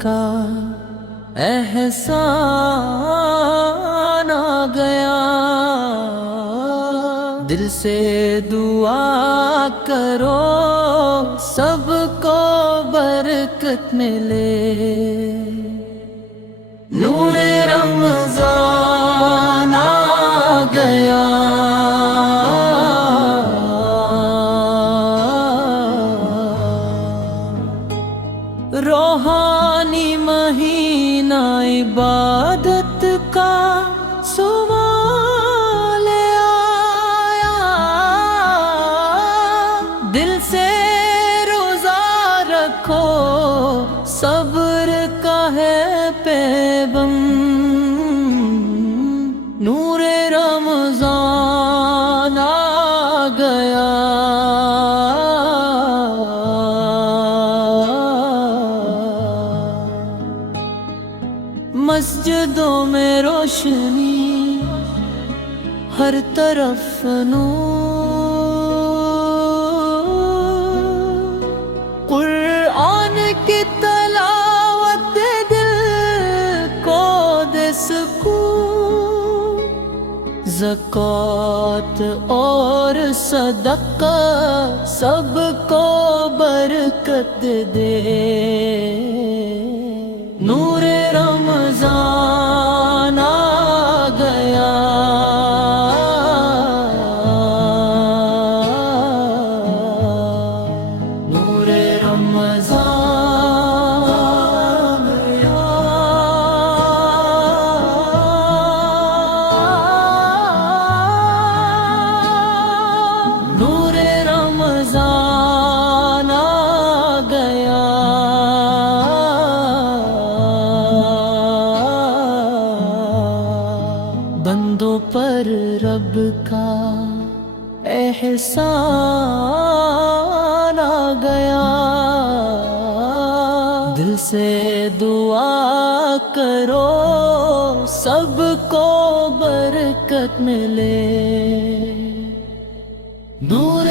کا احسان آ گیا، دل سے دعا کرو سب کو برکت ملے، نور رمضان آ گیا، روحانی مہینہ عبادت کا سوال آیا، دل سے روزہ رکھو صبر کا ہے پیغام، نور رمضان آ گیا، مسجدوں میں روشنی ہر طرف نور، قرآن کی تلاوت دل کو دے سکون، زکوٰۃ اور صدقہ سب کو برکت دے، نور رمضان آ گیا، نور رمضان آ گیا، نور رمضان آ گیا، بندوں پر رب کا احسان آ گیا، دل سے دعا کرو سب کو برکت ملے، نور